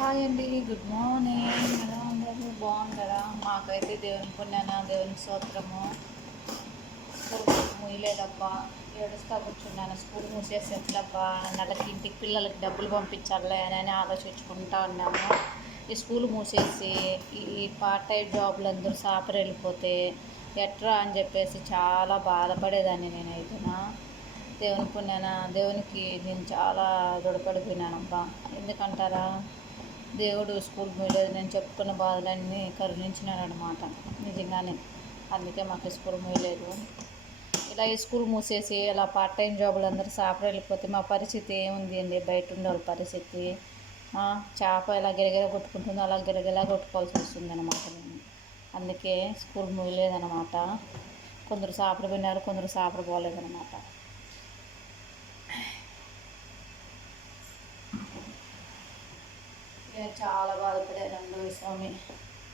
Hi అండి, good morning. ఎలా ఉన్నారు? బాగున్నారా? మాకైతే దేవుని పుణ్యాన దేవుని స్తోత్రము. స్కూల్ మూయలేదబ్బా, ఏడుస్తా కూర్చున్నాను. స్కూల్ మూసేసి ఎట్లబ్బా, నెలకి ఇంటికి పిల్లలకి డబ్బులు పంపించాలే అని ఆలోచించుకుంటా ఉన్నాము. ఈ స్కూల్ మూసేసి ఈ పార్ట్ టైం జాబులు అందరూ సాపర్ వెళ్ళిపోతే ఎట్రా అని చెప్పేసి చాలా బాధపడేదాన్ని నేనైతేనా. దేవుని పుణ్యాన దేవునికి నేను చాలా రుణపడిపోయినానబ్బా. ఎందుకంటారా, దేవుడు స్కూల్ మూయలేదు, నేను చెప్పుకున్న బాధలన్నీ కరుణించినాడు అనమాట నిజంగానే. అందుకే మాకు స్కూల్ మూయలేదు. ఇలా ఈ స్కూల్ మూసేసి ఇలా పార్ట్ టైం జాబులు అందరూ సాపర్ వెళ్ళిపోతే మా పరిస్థితి ఏముంది అండి? బయట ఉండే వాళ్ళ పరిస్థితి. చేప ఎలా గిరగిర కొట్టుకుంటుందో అలా గిరగిలా కొట్టుకోవాల్సి వస్తుంది అనమాట నేను. అందుకే స్కూల్ మూయలేదనమాట. కొందరు సాపర్ విన్నారు, కొందరు సాపర్ పోలేదనమాట. నేను చాలా బాధపడాను స్వామి,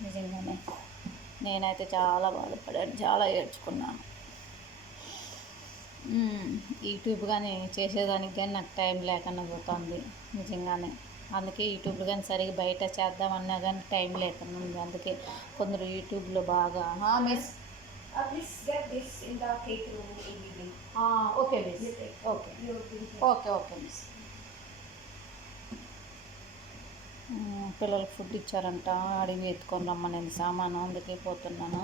నిజంగానే. నేనైతే చాలా బాధపడాను, చాలా ఏడ్చుకున్నాను. యూట్యూబ్ కానీ చేసేదానికి కానీ నాకు టైం లేకుండా పోతుంది నిజంగానే. అందుకే యూట్యూబ్లో కానీ సరిగ్గా బయట చేద్దామన్నా కానీ టైం లేకుండా ఉంది. అందుకే కొందరు యూట్యూబ్లో బాగా miss Please get this in the cake room evening. Okay miss, okay okay okay miss. పిల్లలకు ఫుడ్ ఇచ్చారంట, అడిగి ఎత్తుకొని రమ్మనేది సామాను, అందుకే పోతున్నాను.